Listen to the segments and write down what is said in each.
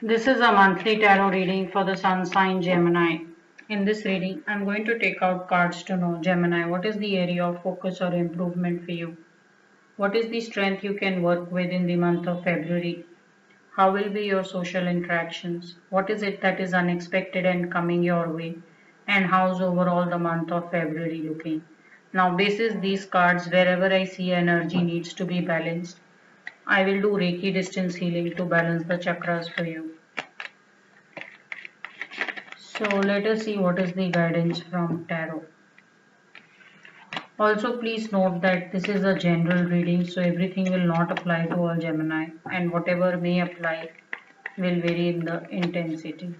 This is a monthly tarot reading for the sun sign Gemini. In this reading, I'm going to take out cards to know Gemini. What is the area of focus or improvement for you? What is the strength you can work with in the month of February? How will be your social interactions? What is it that is unexpected and coming your way? And how's overall the month of February looking? Now, basis these cards, wherever I see energy needs to be balanced, I will do Reiki distance healing to balance the chakras for you. So let us see what is the guidance from tarot. Also please note that this is a general reading, so everything will not apply to all Gemini, and whatever may apply will vary in the intensity.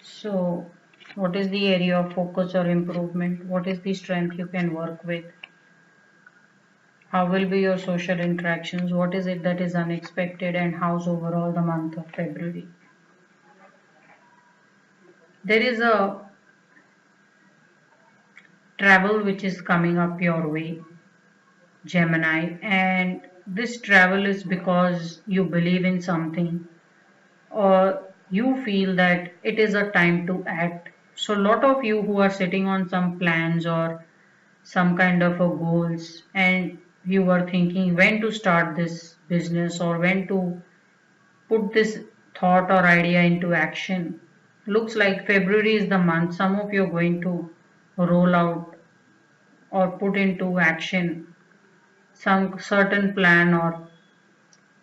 So what is the area of focus or improvement? What is the strength you can work with? How will be your social interactions? What is it that is unexpected, and how's overall the month of February? There is a travel which is coming up your way, Gemini, and this travel is because you believe in something or you feel that it is a time to act. So, a lot of you who are sitting on some plans or some kind of a goals, and you are thinking when to start this business or when to put this thought or idea into action. Looks like February is the month some of you are going to roll out or put into action some certain plan or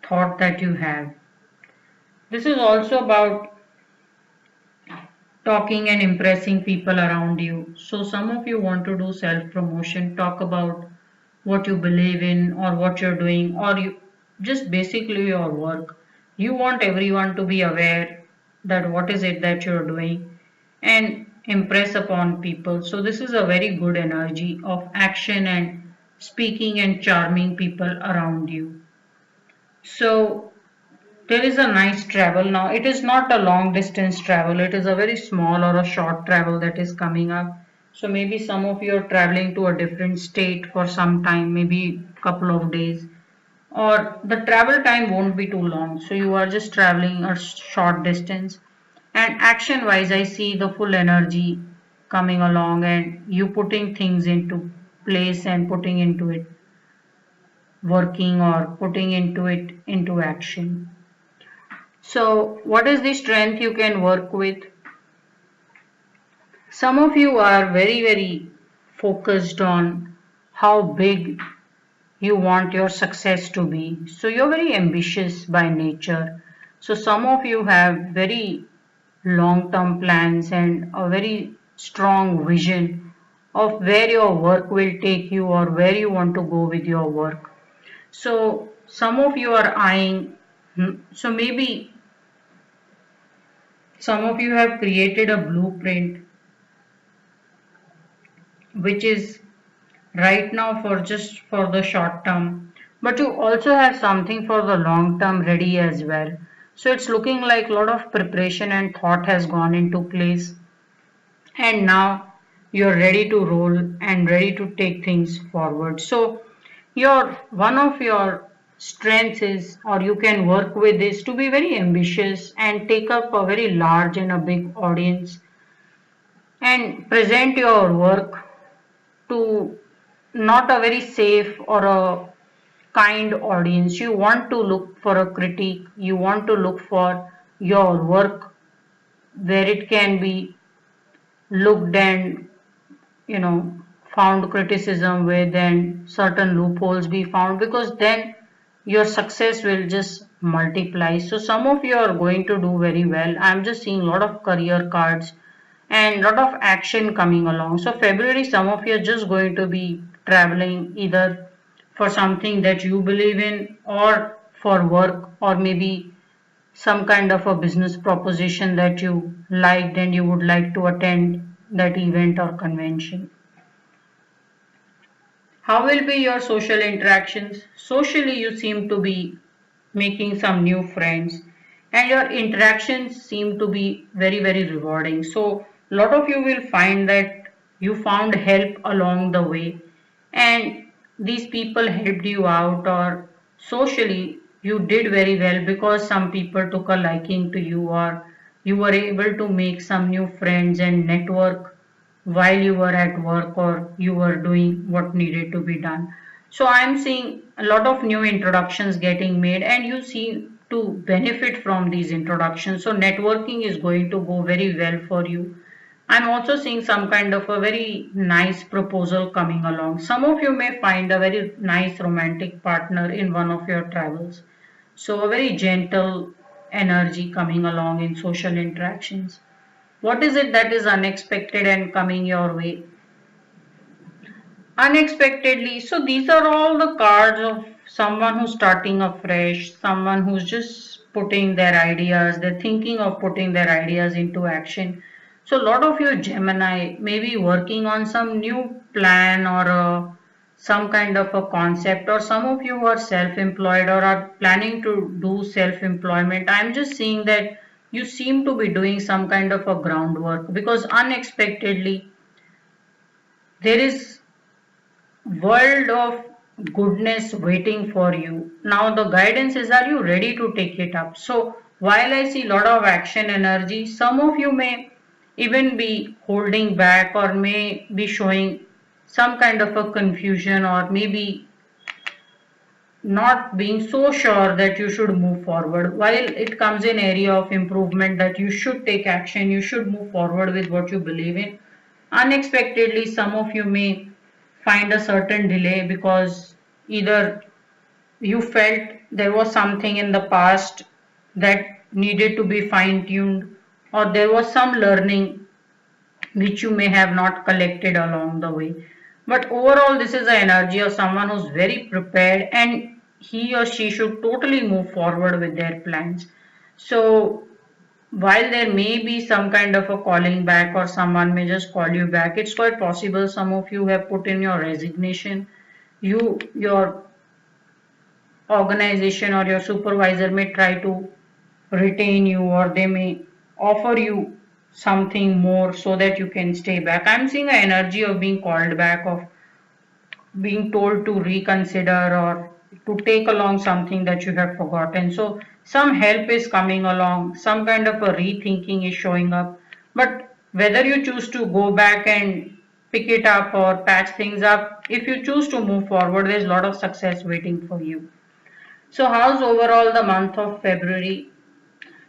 thought that you have. This is also about talking and impressing people around you. So, some of you want to do self promotion, talk about what you believe in or what you're doing, or you just basically your work. You want everyone to be aware that what is it that you're doing and impress upon people. So, this is a very good energy of action and speaking and charming people around you. So, there is a nice travel now. It is not a long distance travel, it is a very small or a short travel that is coming up. So, maybe some of you are traveling to a different state for some time, maybe a couple of days, or the travel time won't be too long. So, you are just traveling a short distance. And action wise, I see the full energy coming along and you putting things into place and putting into it working or putting into it into action. So, what is the strength you can work with? Some of you are very focused on how big you want your success to be. So, you're very ambitious by nature. So, some of you have very long term plans and a very strong vision of where your work will take you or where you want to go with your work. So, some of you are eyeing, so maybe some of you have created a blueprint which is right now for just for the short term, but you also have something for the long term ready as well. So it's looking like a lot of preparation and thought has gone into place, and now you're ready to roll and ready to take things forward. So your one of your strengths is or you can work with is to be very ambitious and take up a very large and a big audience and present your work to not a very safe or a kind audience. You want to look for a critique, you want to look for your work where it can be looked and you know found criticism with and certain loopholes be found, because then your success will just multiply. So some of you are going to do very well. I'm just seeing a lot of career cards and lot of action coming along. So February, some of you are just going to be traveling either for something that you believe in or for work, or maybe some kind of a business proposition that you liked and you would like to attend that event or convention. How will be your social interactions? Socially, you seem to be making some new friends, and your interactions seem to be very rewarding. So, a lot of you will find that you found help along the way, and these people helped you out, or socially you did very well because some people took a liking to you, or you were able to make some new friends and network while you were at work, or you were doing what needed to be done. So I'm seeing a lot of new introductions getting made, and you seem to benefit from these introductions. So networking is going to go very well for you. I'm also seeing some kind of a very nice proposal coming along. Some of you may find a very nice romantic partner in one of your travels. So a very gentle energy coming along in social interactions. What is it that is unexpected and coming your way? Unexpectedly. So these are all the cards of someone who's starting afresh, someone who's just putting their ideas, they're thinking of putting their ideas into action. So a lot of you Gemini may be working on some new plan, or some kind of a concept, or some of you are self-employed or are planning to do self-employment. I'm just seeing that you seem to be doing some kind of a groundwork, because unexpectedly there is world of goodness waiting for you. Now the guidance is, are you ready to take it up? So while I see a lot of action energy, some of you may even be holding back, or may be showing some kind of a confusion, or maybe not being so sure that you should move forward. While it comes in area of improvement, that you should take action, you should move forward with what you believe in, unexpectedly some of you may find a certain delay, because either you felt there was something in the past that needed to be fine tuned, or there was some learning which you may have not collected along the way. But overall, this is the energy of someone who's very prepared, and he or she should totally move forward with their plans. So while there may be some kind of a calling back, or someone may just call you back, it's quite possible some of you have put in your resignation. Your organization or your supervisor may try to retain you, or they may offer you something more so that you can stay back. I'm seeing an energy of being called back, of being told to reconsider, or to take along something that you have forgotten. So some help is coming along, some kind of a rethinking is showing up. But whether you choose to go back and pick it up or patch things up, if you choose to move forward, there's a lot of success waiting for you. So how's overall the month of February?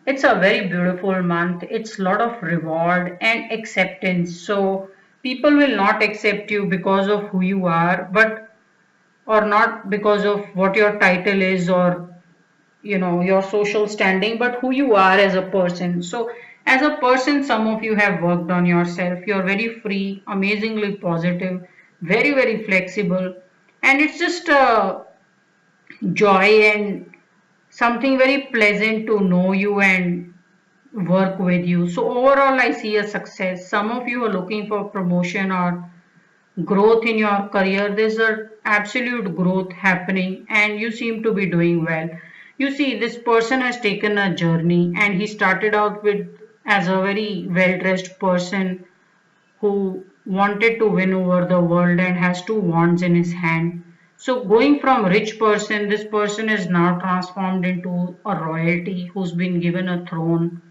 It's a very beautiful month. It's a lot of reward and acceptance. So people will not accept you because of who you are, but or not because of what your title is, or your social standing, but who you are as a person. So as a person, some of you have worked on yourself. You're very free, amazingly positive, very very flexible, and it's just a joy and something very pleasant to know you and work with you. So overall, I see a success. Some of you are looking for promotion or growth in your career. There's a absolute growth happening, and you seem to be doing well. You see, this person has taken a journey, and he started out with as a very well dressed person who wanted to win over the world and has two wands in his hand. So going from rich person, this person is now transformed into a royalty who's been given a throne,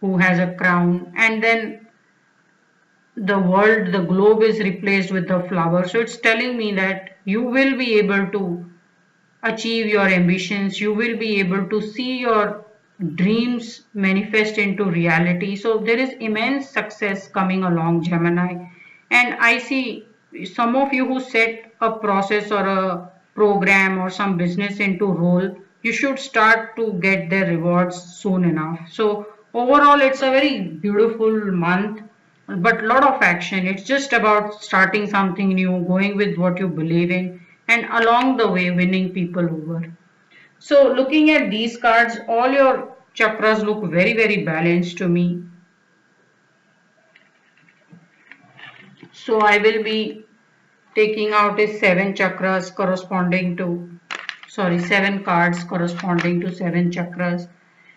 who has a crown, and then the world, the globe is replaced with the flower. So it's telling me that you will be able to achieve your ambitions, you will be able to see your dreams manifest into reality. So there is immense success coming along, Gemini. And I see some of you who set a process or a program or some business into role, you should start to get their rewards soon enough. So overall, it's a very beautiful month, but a lot of action. It's just about starting something new, going with what you believe in, and along the way winning people over. So looking at these cards, all your chakras look very very balanced to me. So I will be taking out is seven chakras corresponding to, sorry, seven cards corresponding to seven chakras,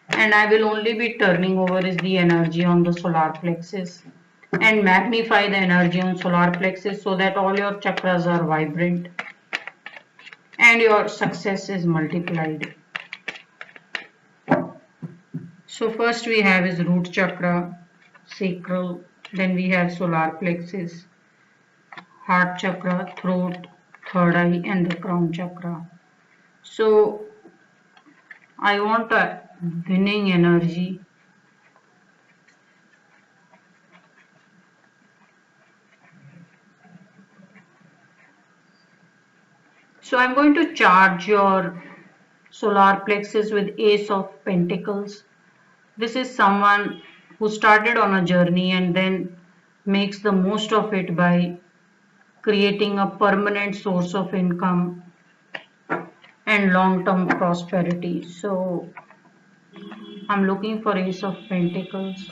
and I will only be turning over is the energy on the solar plexus, and magnify the energy on solar plexus so that all your chakras are vibrant. and your success is multiplied. So first we have is root chakra, sacral, then we have solar plexus, heart chakra, throat, third eye and the crown chakra. So I want a winning energy. So I'm going to charge your solar plexus with Ace of Pentacles. This is someone who started on a journey and then makes the most of it by creating a permanent source of income and long-term prosperity. So I'm looking for Ace of Pentacles.